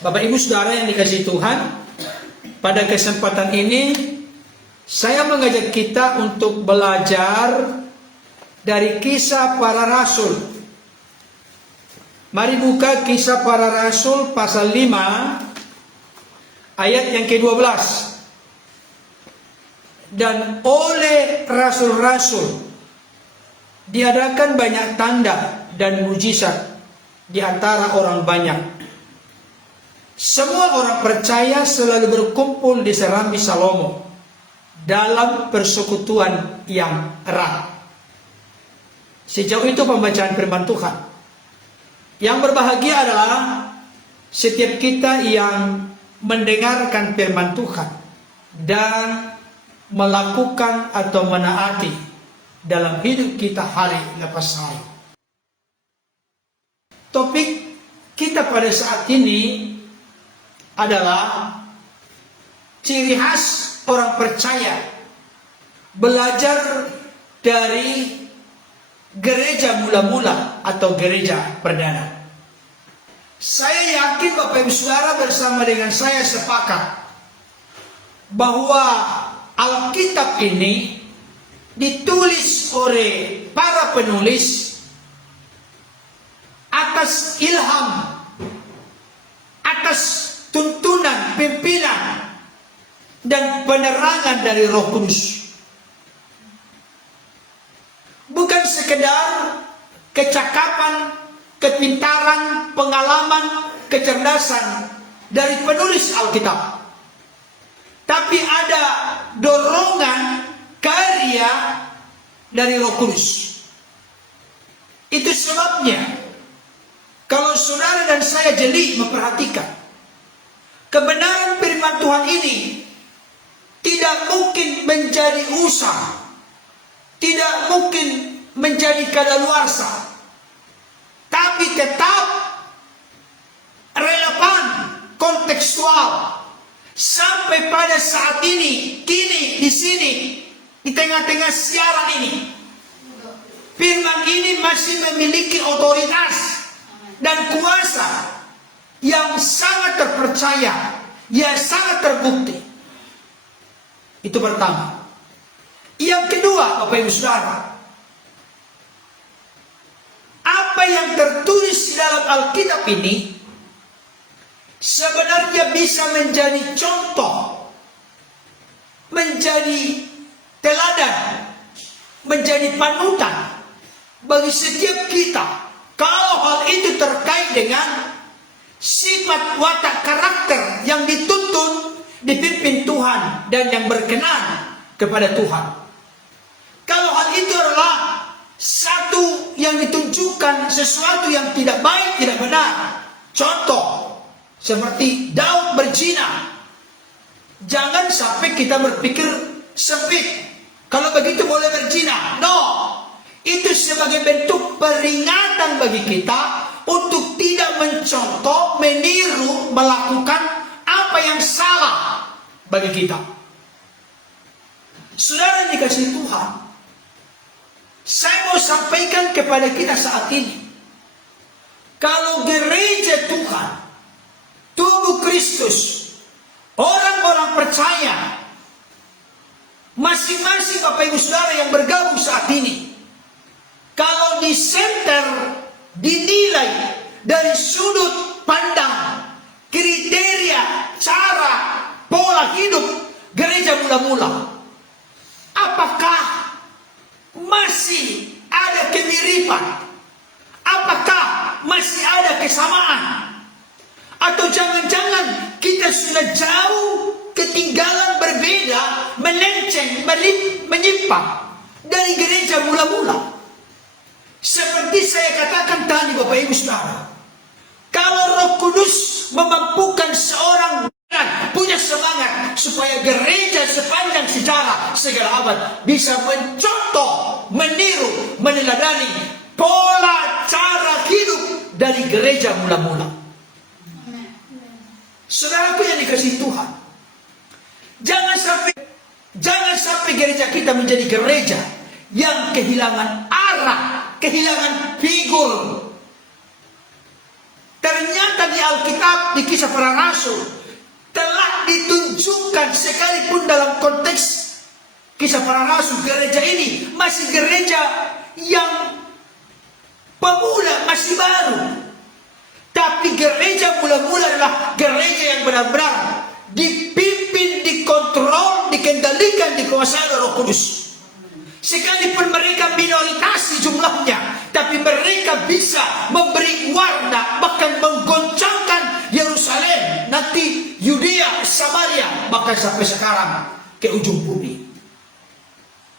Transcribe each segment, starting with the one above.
Bapak Ibu Saudara yang dikasihi Tuhan, pada kesempatan ini saya mengajak kita untuk belajar dari Kisah Para Rasul. Mari buka Kisah Para Rasul pasal 5 ayat yang ke-12. Dan oleh rasul-rasul diadakan banyak tanda dan mujizat di antara orang banyak. Semua orang percaya selalu berkumpul di serambi Salomo dalam persekutuan yang erat. Sejauh itu pembacaan firman Tuhan. Yang berbahagia adalah setiap kita yang mendengarkan firman Tuhan dan melakukan atau menaati dalam hidup kita hari lepas hari. Topik kita pada saat ini adalah ciri khas orang percaya belajar dari gereja mula-mula atau gereja perdana. Saya yakin Bapak Ibu Saudara bersama dengan saya sepakat bahwa Alkitab ini ditulis oleh para penulis atas ilham, atas tuntunan, pimpinan, dan penerangan dari Roh Kudus. Bukan sekedar kecakapan, kepintaran, pengalaman, kecerdasan dari penulis Alkitab, tapi ada dorongan karya dari Roh Kudus. Itu sebabnya kalau saudara dan saya jeli memperhatikan kebenaran firman Tuhan ini tidak mungkin menjadi usah, tidak mungkin menjadi kadaluarsa, tapi tetap relevan, kontekstual sampai pada saat ini, kini, di sini, di tengah-tengah siaran ini. Firman ini masih memiliki otoritas dan kuasa yang sangat terpercaya, yang sangat terbukti. Itu pertama. Yang kedua, Bapak Ibu Saudara, apa yang tertulis di dalam Alkitab ini sebenarnya bisa menjadi contoh, menjadi teladan, menjadi panutan bagi setiap kita kalau hal itu terkait dengan sifat watak karakter yang dituntun, dipimpin Tuhan dan yang berkenan kepada Tuhan. Kalau hal itu adalah satu yang ditunjukkan sesuatu yang tidak baik, tidak benar, contoh seperti Daud berzina, jangan sampai kita berpikir sempit. Kalau begitu boleh berzina. No, itu sebagai bentuk peringatan bagi kita untuk tidak mencontoh, meniru, melakukan apa yang salah bagi kita. Saudara yang dikasihi Tuhan, saya mau sampaikan kepada kita saat ini, kalau gereja Tuhan, tubuh Kristus, orang-orang percaya, masing-masing Bapak Ibu Saudara yang bergabung saat ini, kalau disenter, dinilai dari sudut pandang, kriteria, cara, pola hidup gereja mula-mula, apakah masih ada kemiripan? Apakah masih ada kesamaan? Atau jangan-jangan kita sudah jauh ketinggalan, berbeda, melenceng, menyimpang dari gereja mula-mula? Seperti saya katakan tadi Bapak Ibu Saudara, kalau Roh Kudus memampukan seorang punya semangat supaya gereja sepanjang sejarah segala abad bisa mencontoh, meniru, meneladani pola cara hidup dari gereja mula-mula. Saudaraku yang dikasihi Tuhan, jangan sampai gereja kita menjadi gereja yang kehilangan arah, kehilangan figur, Ternyata di Alkitab, di Kisah Para Rasul, telah ditunjukkan sekalipun dalam konteks Kisah Para Rasul, gereja ini masih gereja yang pemula, masih baru. Tapi gereja mula-mula adalah gereja yang benar-benar dipimpin, dikontrol, dikendalikan, dikuasai oleh Roh Kudus. Sekalipun mereka minoritas jumlahnya, tapi mereka bisa memberi warna, bahkan menggoncangkan Yerusalem, nanti Yudea, Samaria, bahkan sampai sekarang ke ujung bumi.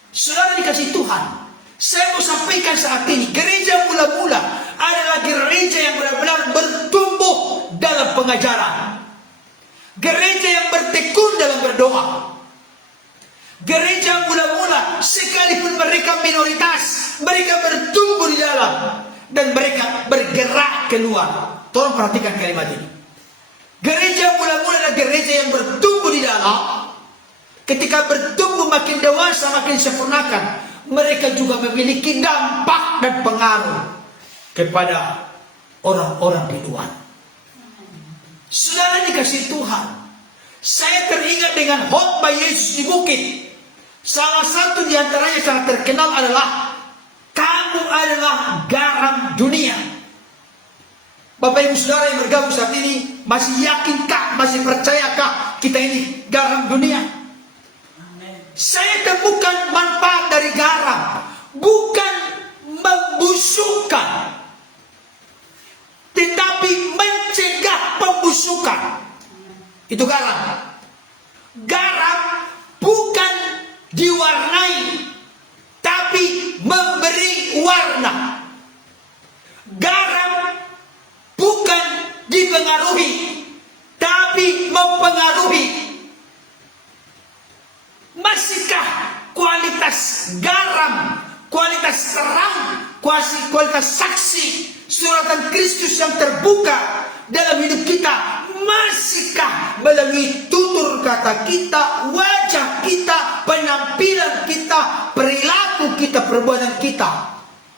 Saudara dikasih Tuhan, saya mau sampaikan saat ini, gereja mula-mula adalah gereja yang benar-benar bertumbuh dalam pengajaran, gereja yang bertekun dalam berdoa. Gereja mula-mula, sekalipun mereka minoritas, mereka bertumbuh di dalam dan mereka bergerak keluar. Tolong perhatikan kalimat ini. Gereja mula-mula adalah gereja yang bertumbuh di dalam. Ketika bertumbuh makin dewasa, makin sempurnakan, mereka juga memiliki dampak dan pengaruh kepada orang-orang di luar. Saudara dikasih Tuhan, saya teringat dengan khotbah Yesus di bukit. Salah satu di antaranya sangat terkenal adalah, kamu adalah garam dunia. Bapak Ibu Saudara yang bergabung saat ini, masih yakinkah, masih percayakah kita ini garam dunia? Saya temukan manfaat dari garam, bukan membusukkan, tetapi mencegah pembusukan. Itu garam. Garam bukan diwarnai, tapi memberi warna. Garam bukan dipengaruhi, tapi mempengaruhi. Masihkah kualitas garam, kualitas terang, kualitas saksi suratan Kristus yang terbuka dalam hidup kita, masihkah melalui tutur kata kita, wajah kita, penampilan kita, perilaku kita, perbuatan kita,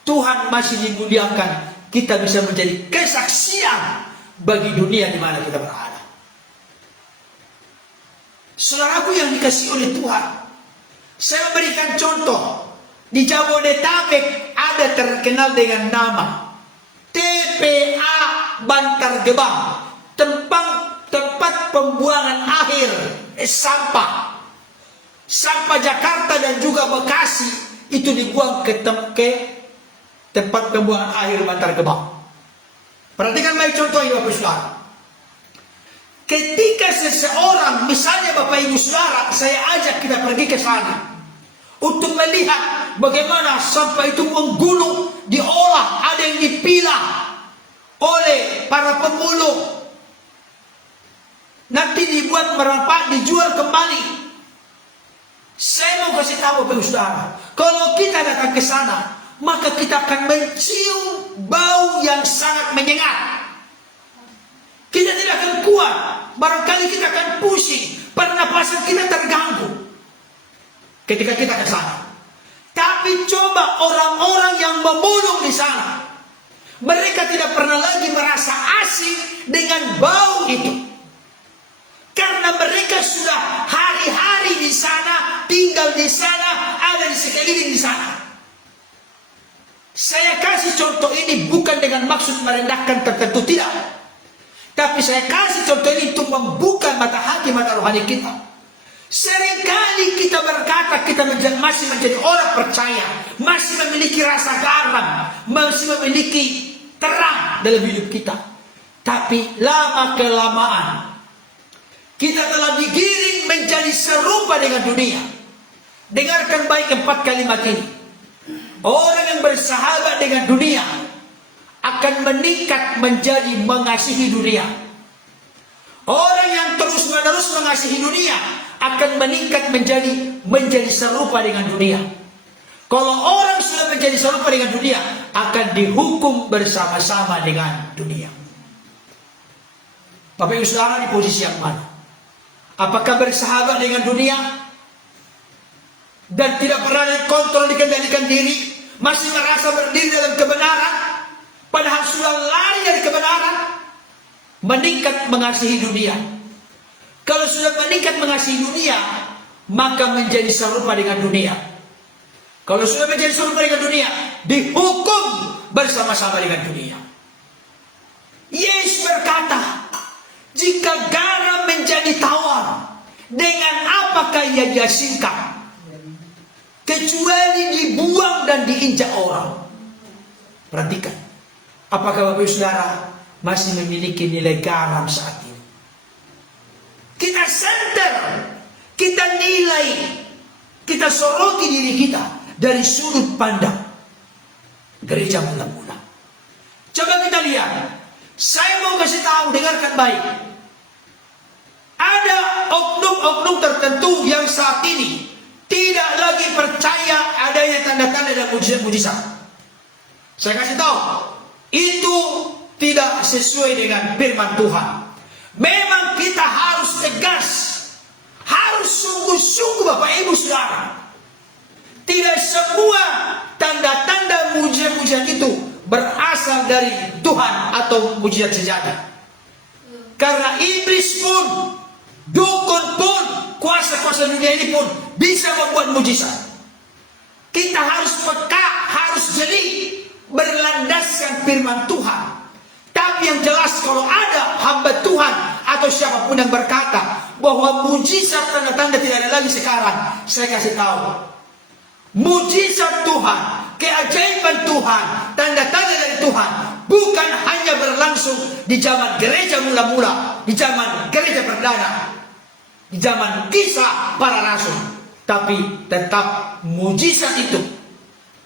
Tuhan masih dimuliakan, kita bisa menjadi kesaksian bagi dunia di mana kita berada. Saudaraku yang dikasihi oleh Tuhan, saya memberikan contoh. Di Jabodetabek ada terkenal dengan nama TPA Bantar Gebang, tempat pembuangan akhir sampah. Sampah Jakarta dan juga Bekasi itu dibuang ke tempat pembuangan akhir Bantar Gebang. Perhatikan baik contoh ini Bapak Saudara. Ketika seseorang, misalnya Bapak Ibu Saudara, saya ajak kita pergi ke sana untuk melihat bagaimana sampah itu menggulung, diolah, ada yang dipilah oleh para pemulung, nanti dibuat merapat, dijual kembali. Saya mau kasih tahu Bapak Ibu Saudara, kalau kita datang ke sana, maka kita akan mencium bau yang sangat menyengat. Kita tidak akan kuat, barangkali kita akan pusing, pernapasan kita terganggu ketika kita ke sana. Tapi coba orang-orang yang memulung di sana, mereka tidak pernah lagi merasa asing dengan bau itu, karena mereka sudah hari-hari di sana, tinggal di sana, ada di sekeliling di sana. Saya kasih contoh ini bukan dengan maksud merendahkan tertentu, tidak. Tapi saya kasih contoh ini untuk membuka mata hati, mata rohani kita. Seringkali kita berkata kita masih menjadi orang percaya, masih memiliki rasa garam, masih memiliki terang dalam hidup kita. Tapi lama kelamaan kita telah digiring menjadi serupa dengan dunia. Dengarkan baik 4 kalimat ini. Orang yang bersahabat dengan dunia akan meningkat menjadi mengasihi dunia. Orang yang terus-menerus mengasihi dunia akan meningkat menjadi serupa dengan dunia. Kalau orang sudah menjadi serupa dengan dunia, akan dihukum bersama-sama dengan dunia. Bapak Ibu Saudara di posisi yang mana? Apakah bersahabat dengan dunia dan tidak pernah dikontrol, dikendalikan diri, masih merasa berdiri dalam kebenaran, padahal sudah lari dari kebenaran? meningkat mengasihi dunia. Kalau sudah meningkat mengasihi dunia, maka menjadi serupa dengan dunia. Kalau sudah menjadi serupa dengan dunia, dihukum bersama-sama dengan dunia. Yesus berkata, jika garam menjadi tawar, dengan apakah ia diasingkan? Kecuali dibuang dan diinjak orang. Perhatikan, apakah Bapak Ibu Saudara masih memiliki nilai garam saat ini? Kita sadar, kita nilai, kita soroti diri kita dari sudut pandang gereja mula-mula. Coba kita lihat. Saya mau kasih tahu, dengarkan baik. Ada oknum-oknum tertentu yang saat ini tidak lagi percaya adanya tanda-tanda dan mujizat-mujizat. Saya kasih tahu, itu tidak sesuai dengan firman Tuhan. Memang kita harus tegas, harus sungguh-sungguh Bapak Ibu Saudara. Tidak semua tanda-tanda mujizat-mujizat itu berasal dari Tuhan atau mujizat sejati. Karena iblis pun, dukun pun, kuasa-kuasa dunia ini pun bisa membuat mujizat. Kita harus peka, harus jeli, berlandaskan firman Tuhan. Tapi yang jelas, kalau ada hamba Tuhan atau siapapun yang berkata bahwa mujizat tanda-tanda tidak ada lagi sekarang, saya kasih tahu, mujizat Tuhan, keajaiban Tuhan, tanda-tanda dari Tuhan bukan hanya berlangsung di zaman gereja mula-mula, di zaman gereja perdana, di zaman kisah para rasul, tapi tetap mujizat itu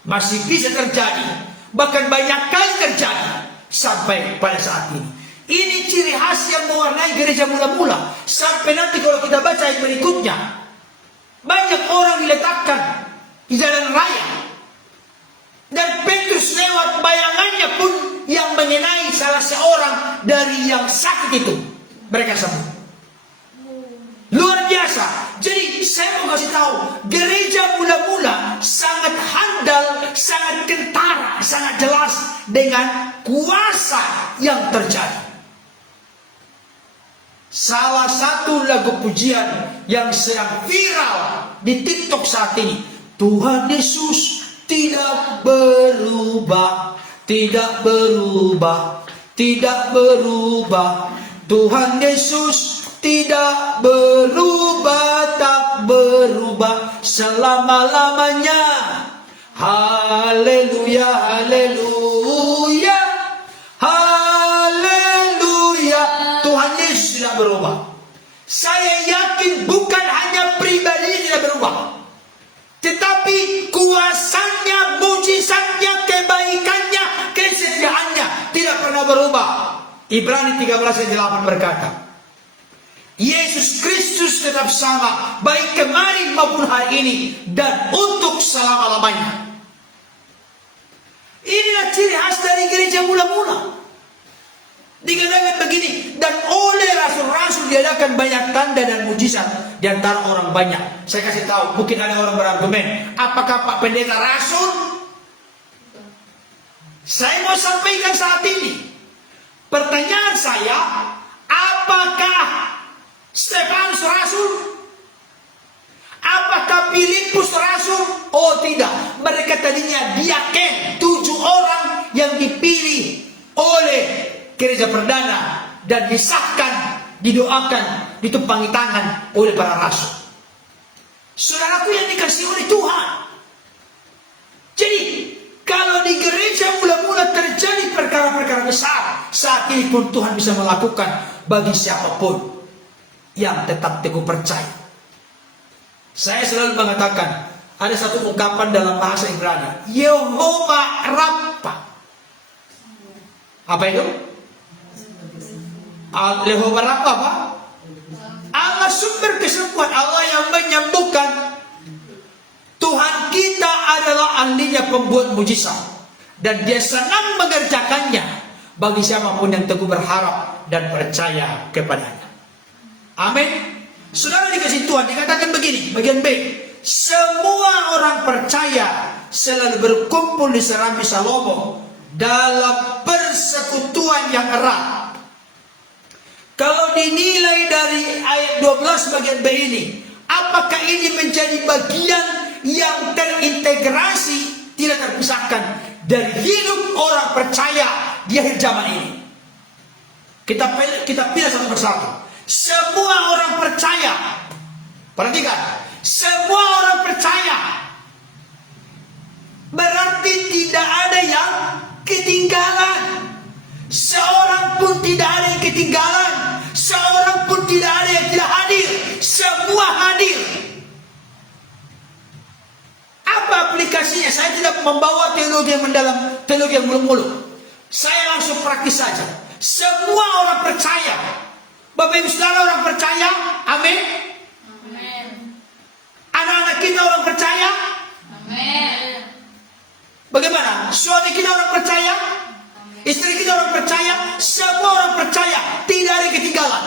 masih bisa terjadi, bahkan banyak kali terjadi sampai pada saat ini. Ini ciri khas yang mewarnai gereja mula-mula. Sampai nanti kalau kita baca ayat berikutnya, banyak orang diletakkan di jalan raya, dan Petrus lewat bayangannya pun yang mengenai salah seorang dari yang sakit itu, mereka sembuh. Luar biasa. Jadi saya mau kasih tahu, gereja mula-mula sangat handal, sangat kentara, sangat jelas dengan kuasa yang terjadi. Salah satu lagu pujian yang sedang viral di TikTok saat ini, Tuhan Yesus tidak berubah, tidak berubah, tidak berubah. Tuhan Yesus tidak berubah, tak berubah selama-lamanya. Haleluya, haleluya, haleluya. Tuhan Yesus tidak berubah. Saya yakin bukan hanya pribadi tidak berubah, tetapi kuasanya, mujizatnya, kebaikannya, kesetiaannya tidak pernah berubah. Ibrani 13 ayat 8 berkata, Yesus Kristus tetap sama, baik kemarin maupun hari ini, dan untuk selama-lamanya. Inilah ciri khas dari gereja mula-mula. Dikatakan begini, dan oleh rasul-rasul diadakan banyak tanda dan mujizat di antara orang banyak. Saya kasih tahu, mungkin ada orang berargumen, apakah Pak Pendeta rasul? Saya mau sampaikan saat ini, pertanyaan saya, apakah Stefanus rasul? Apakah Filipus rasul? Oh tidak, mereka tadinya diaken, 7 orang yang dipilih oleh gereja perdana dan disahkan, didoakan, ditumpangi tangan oleh para rasul. Saudaraku yang dikasihi oleh Tuhan. Jadi kalau di gereja mula-mula terjadi perkara-perkara besar, saat ini pun Tuhan bisa melakukan bagi siapapun yang tetap teguh percaya. Saya selalu mengatakan, ada satu ungkapan dalam bahasa Ibrani, Yehovah Rapha. Apa itu? Yehovah Rapha apa? Allah sumber kesembuhan, Allah yang menyembuhkan. Tuhan kita adalah ahlinya pembuat mujizat, dan Dia senang mengerjakannya bagi siapapun yang teguh berharap dan percaya kepadanya. Amin. Saudara dikasih Tuhan, dikatakan begini, bagian B, semua orang percaya selalu berkumpul di Serambi Salomo dalam persekutuan yang erat. Kalau dinilai dari ayat 12 bagian B ini, apakah ini menjadi bagian yang terintegrasi, tidak terpisahkan dari hidup orang percaya di akhir zaman ini? Kita pilih satu persatu. Semua orang percaya, perhatikan, semua orang percaya, berarti tidak ada yang ketinggalan. Seorang pun tidak ada yang ketinggalan. Seorang pun tidak ada yang tidak hadir. Semua hadir. Apa aplikasinya? Saya tidak membawa teologi yang mendalam, teologi yang muluk-muluk. Saya langsung praktis saja. Semua orang percaya. Bapak Ibu Saudara orang percaya? Amin. Amin. Anak-anak kita orang percaya? Amin. Bagaimana? Suami kita orang percaya? Istri kita orang percaya? Semua orang percaya. Tidak ada yang ketinggalan.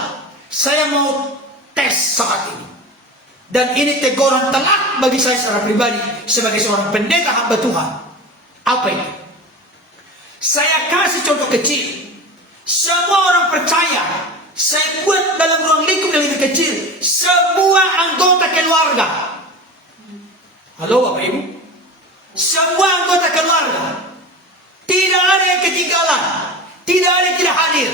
Saya mau tes saat ini. Dan ini teguran telak bagi saya secara pribadi sebagai seorang pendeta hamba Tuhan. Apa itu? Saya kasih contoh kecil. Semua orang percaya. Saya buat dalam ruang lingkup yang lebih kecil. Semua anggota keluarga. Halo Bapak Ibu. Semua anggota keluarga. Tidak ada yang ketinggalan. Tidak ada yang tidak hadir.